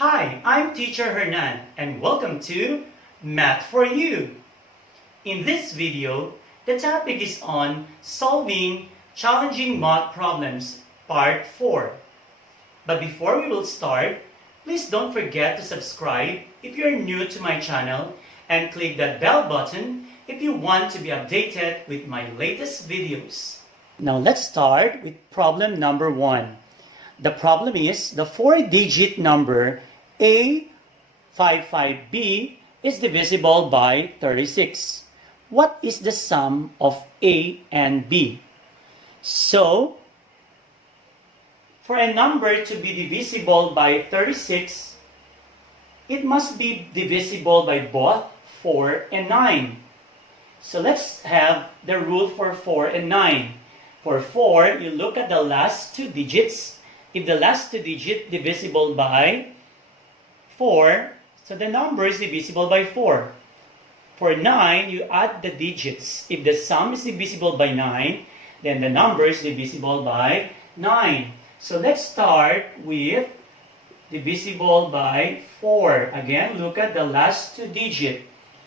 Hi, I'm Teacher Hernan and welcome to Math for You. In this video, the topic is on solving challenging math problems, part 4. But before we will start, please don't forget to subscribe if you're new to my channel and click that bell button if you want to be updated with my latest videos. Now let's start with problem number 1. The problem is the 4-digit number A55B is divisible by 36. What is the sum of A and B? So, for a number to be divisible by 36, it must be divisible by both 4 and 9. So let's have the rule for 4 and 9. For 4, you look at the last two digits. If the last two digits divisible by 4, so the number is divisible by 4. For 9, you add the digits. If the sum is divisible by 9, then the number is divisible by 9. So let's start with divisible by 4. Again, look at the last two digits.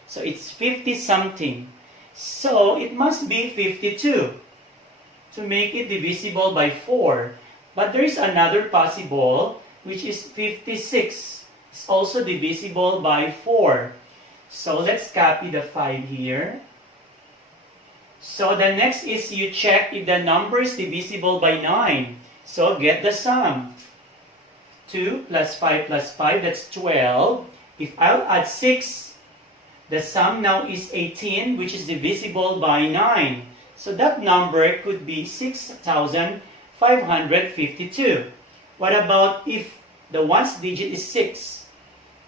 So it's 50 something. So it must be 52 to make it divisible by 4. But there is another possible, which is 56. It's also divisible by 4. So let's copy the 5 here. So the next is you check if the number is divisible by 9. So get the sum. 2 plus 5 plus 5, that's 12. If I'll add 6, the sum now is 18, which is divisible by 9. So that number could be 6,552. What about if the ones digit is 6?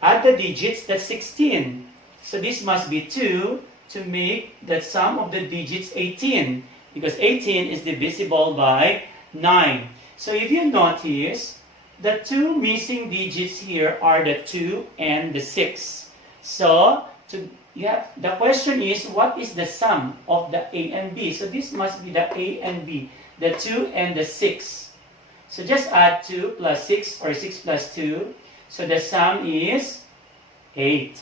Add the digits, that's 16. So this must be 2 to make the sum of the digits 18, because 18 is divisible by 9. So if you notice, the two missing digits here are the 2 and the 6. So the question is, what is the sum of the A and B? So this must be the A and B, the 2 and the 6. So just add 2 plus 6 or 6 plus 2. So the sum is 8.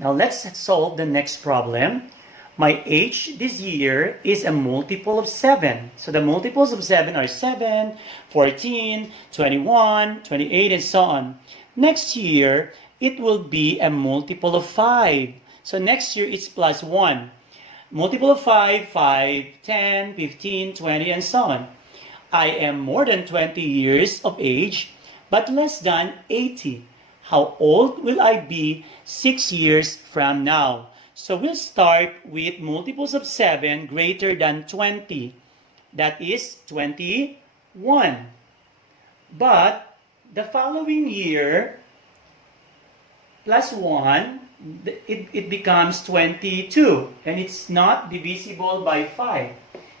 Now let's solve the next problem. My age this year is a multiple of 7. So the multiples of 7 are 7, 14, 21, 28, and so on. Next year, it will be a multiple of 5. So next year, it's plus 1. Multiple of 5, 5, 10, 15, 20, and so on. I am more than 20 years of age, but less than 80. How old will I be 6 years from now? So we'll start with multiples of 7 greater than 20. That is 21. But the following year, plus 1, it becomes 22. And it's not divisible by 5.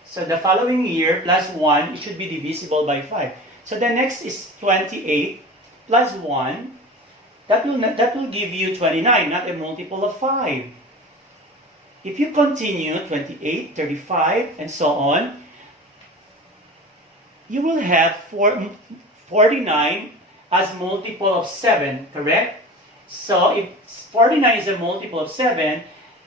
So the following year, plus 1, it should be divisible by 5. So the next is 28 plus 1. That will give you 29, not a multiple of 5. If you continue, 28, 35, and so on, you will have 49 as multiple of 7, correct? So if 49 is a multiple of 7,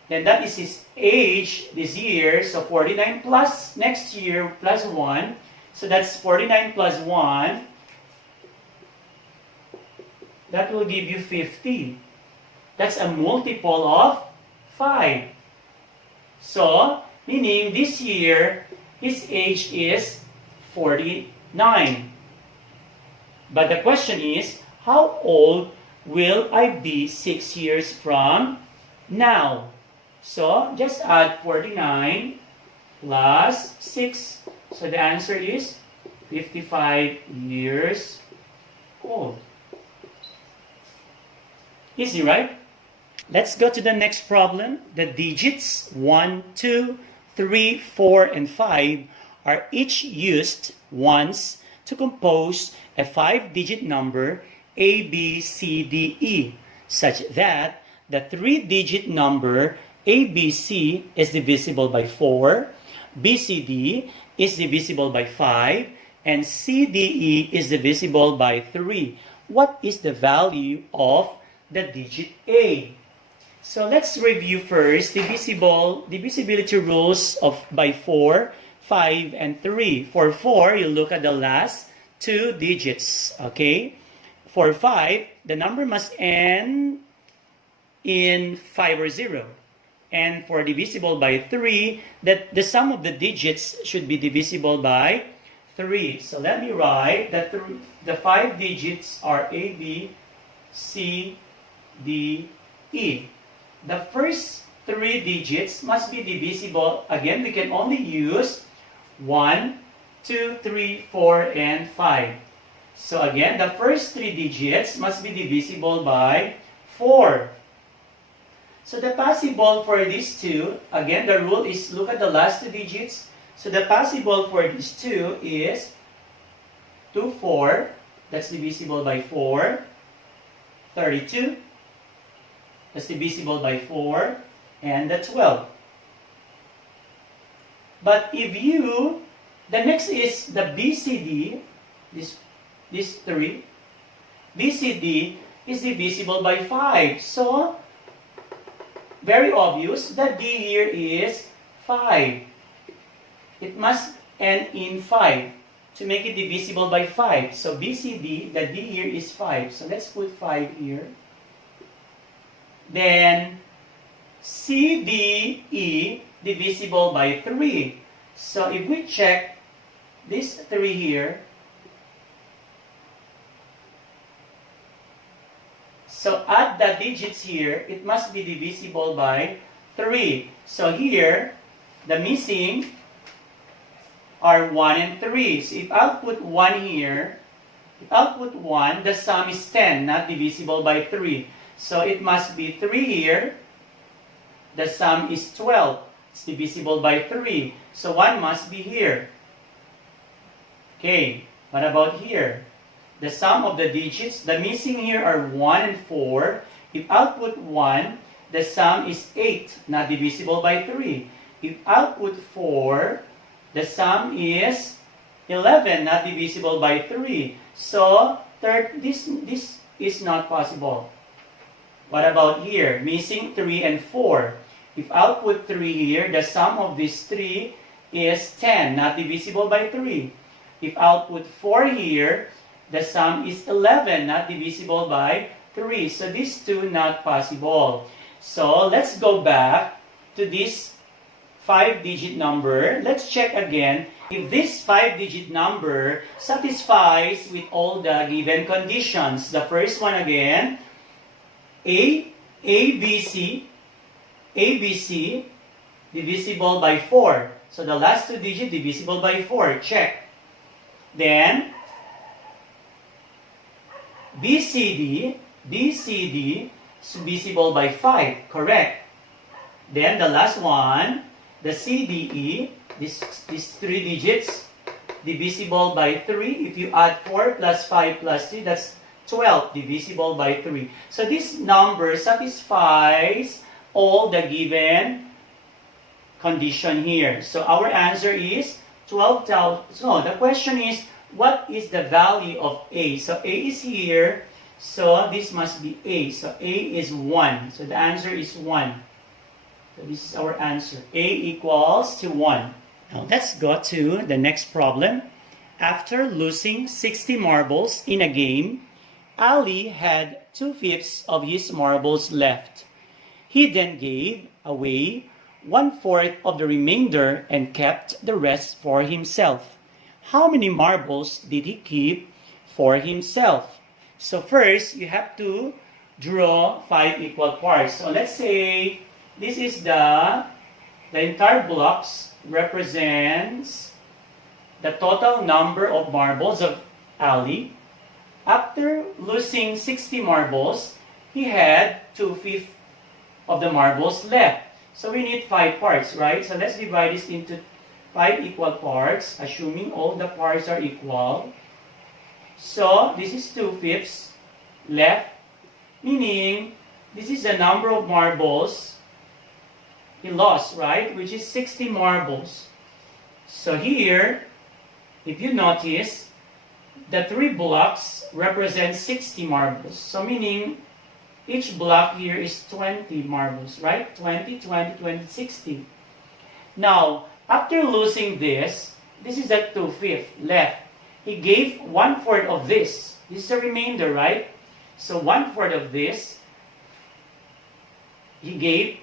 then that is his age this year. So 49 plus next year plus 1. So that's 49 plus 1. That will give you 50. That's a multiple of 5. So, meaning this year, his age is 49. But the question is, how old will I be 6 years from now? So, just add 49 plus 6. So, the answer is 55 years old. Easy, right? Let's go to the next problem. The digits 1, 2, 3, 4, and 5 are each used once to compose a 5-digit number A, B, C, D, E, such that the 3-digit number ABC is divisible by 4, BCD is divisible by 5, and CDE is divisible by 3. what is the value of the digit A? So let's review first divisibility rules by 4, 5, and 3. For 4, you look at the last two digits, okay? For 5, the number must end in 5 or 0. And for divisible by 3, that the sum of the digits should be divisible by 3. So let me write that the 5 digits are A, B, C, D, E. The first 3 digits must be divisible. Again, we can only use 1, 2, 3, 4, and 5. So again, the first 3 digits must be divisible by 4. So the possible for these two, again, the rule is look at the last 2 digits. So the possible for these two is 2, 4. That's divisible by 4. 32. That's divisible by 4. And the 12. But if you, the next is the BCD, this 3. BCD is divisible by 5. So, very obvious, the D here is 5. It must end in 5 to make it divisible by 5. So BCD, the D here is 5. So let's put 5 here. Then CDE divisible by 3. So if we check this 3 here, so add the digits here, it must be divisible by 3. So here, the missing are 1 and 3. So if I'll put 1 here, if I'll put 1, the sum is 10, not divisible by 3. So it must be 3 here. The sum is 12. It's divisible by 3. So 1 must be here. Okay, what about here? The sum of the digits, the missing here are 1 and 4. If I'll put 1, the sum is 8, not divisible by 3. If I'll put 4, the sum is 11, not divisible by 3. So, this is not possible. What about here? Missing 3 and 4. If I'll put 3 here, the sum of these 3 is 10, not divisible by 3. If I'll put 4 here, the sum is 11, not divisible by 3. So these two not possible. So let's go back to this 5-digit number. Let's check again if this 5-digit number satisfies with all the given conditions. The first one again, ABC divisible by 4. So the last 2 digits divisible by 4. Check. Then BCD is divisible by 5. Correct. Then the last one, the CDE, these 3 digits, divisible by 3. If you add 4 plus 5 plus 3, that's 12, divisible by 3. So this number satisfies all the given condition here. So our answer is 12,000. So the question is, what is the value of A? So A is here, so this must be A. So A is 1. So the answer is 1. So this is our answer. A equals to 1. Now let's go to the next problem. After losing 60 marbles in a game, Ali had 2/5 of his marbles left. He then gave away 1/4 of the remainder and kept the rest for himself. How many marbles did he keep for himself? So first, you have to draw 5 equal parts. So let's say this is the entire blocks represents the total number of marbles of Ali. After losing 60 marbles, he had 2/5 of the marbles left. So we need 5 parts, right? So let's divide this into 5 equal parts, assuming all the parts are equal. So this is 2/5 left, meaning this is the number of marbles he lost, right? Which is 60 marbles. So here, if you notice, the 3 blocks represent 60 marbles. So meaning each block here is 20 marbles, right? 20, 20, 20, 60. Now, after losing this is the 2/5 left. He gave 1/4 of this. This is the remainder, right? So 1/4 of this, he gave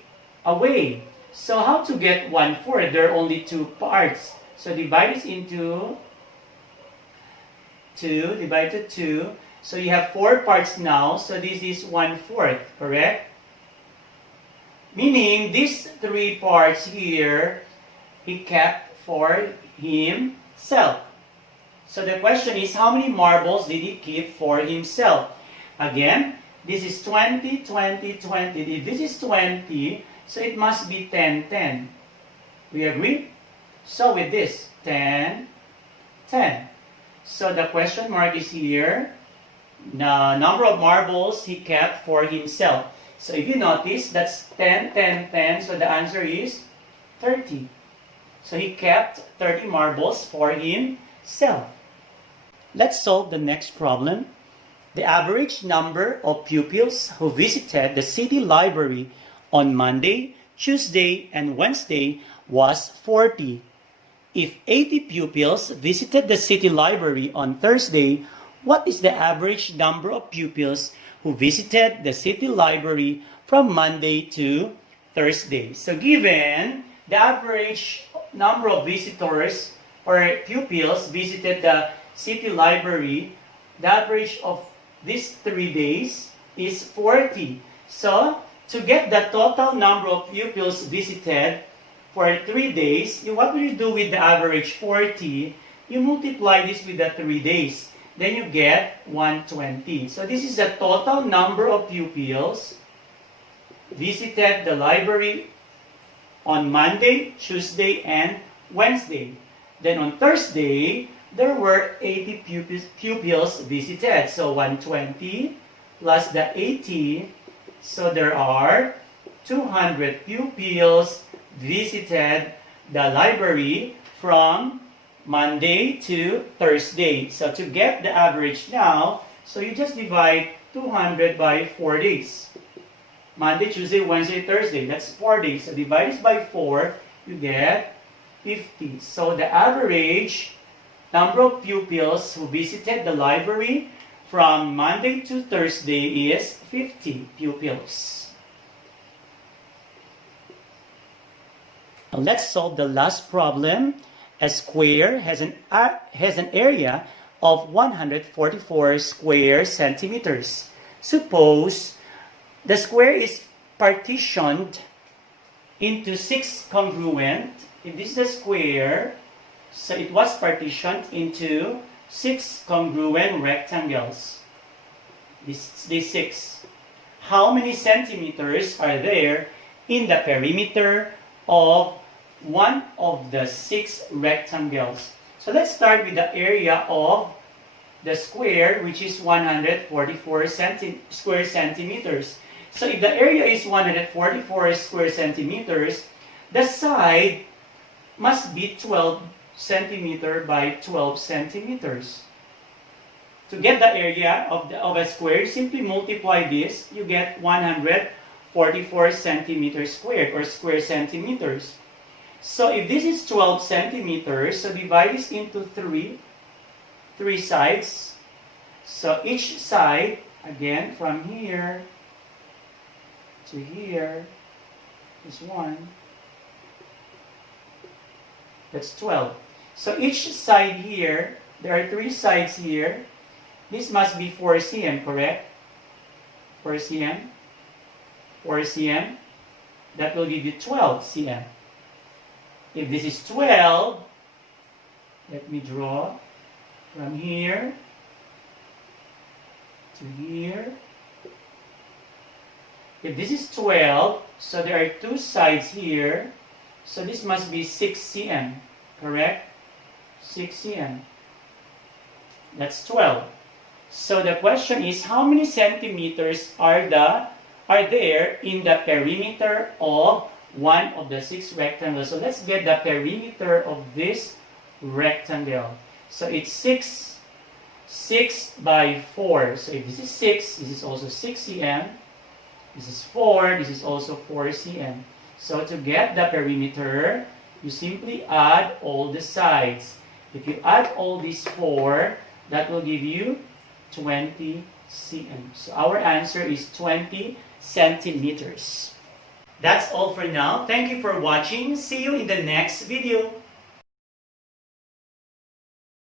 away. So how to get 1/4? There are only 2 parts. So divide this into 2, divide to 2. So you have 4 parts now. So this is 1/4, correct? Meaning these 3 parts here, he kept for himself. So the question is, how many marbles did he keep for himself? Again, this is 20, 20, 20. If this is 20, so it must be 10, 10. We agree? So with this, 10, 10. So the question mark is here. The number of marbles he kept for himself. So if you notice, that's 10, 10, 10. So the answer is 30. So he kept 30 marbles for himself. Let's solve the next problem. The average number of pupils who visited the city library on Monday, Tuesday, and Wednesday was 40. If 80 pupils visited the city library on Thursday, what is the average number of pupils who visited the city library from Monday to Thursday? So given the average number of visitors or pupils visited the city library, the average of these 3 days is 40. So to get the total number of pupils visited for 3 days, what will you do with the average 40? You multiply this with the 3 days. Then you get 120. So this is the total number of pupils visited the library on Monday, Tuesday, and Wednesday. Then on Thursday, there were 80 pupils visited. So 120 plus the 80. So there are 200 pupils visited the library from Monday to Thursday. So to get the average now, so you just divide 200 by 4 days. Monday, Tuesday, Wednesday, Thursday. That's 4 days. So divide this by 4, you get 50. So the average number of pupils who visited the library from Monday to Thursday is 50 pupils. Now let's solve the last problem. A square has an area of 144 square centimeters. Suppose the square is partitioned into 6 congruent. If this is a square, so it was partitioned into 6 congruent rectangles. These 6. How many centimeters are there in the perimeter of one of the 6 rectangles? So let's start with the area of the square, which is 144 square centimeters. So if the area is 144 square centimeters, the side must be 12 centimeter by 12 centimeters. To get the area of a square, simply multiply this, you get 144 centimeters squared, or square centimeters. So if this is 12 centimeters, so divide this into 3 sides. So each side, again, from here to here is 1. That's 12. So each side here, there are 3 sides here. This must be 4 cm, correct? 4 cm. 4 cm. That will give you 12 cm. If this is 12, let me draw from here to here. If this is 12, so there are 2 sides here. So this must be 6 cm, correct? 6 cm. That's 12. So the question is, how many centimeters are there in the perimeter of one of the 6 rectangles? So let's get the perimeter of this rectangle. So it's 6 6 by 4. So if this is 6, this is also 6 cm. This is 4, this is also 4 cm. So to get the perimeter, you simply add all the sides. If you add all these 4, that will give you 20 cm. So our answer is 20 centimeters. That's all for now. Thank you for watching. See you in the next video.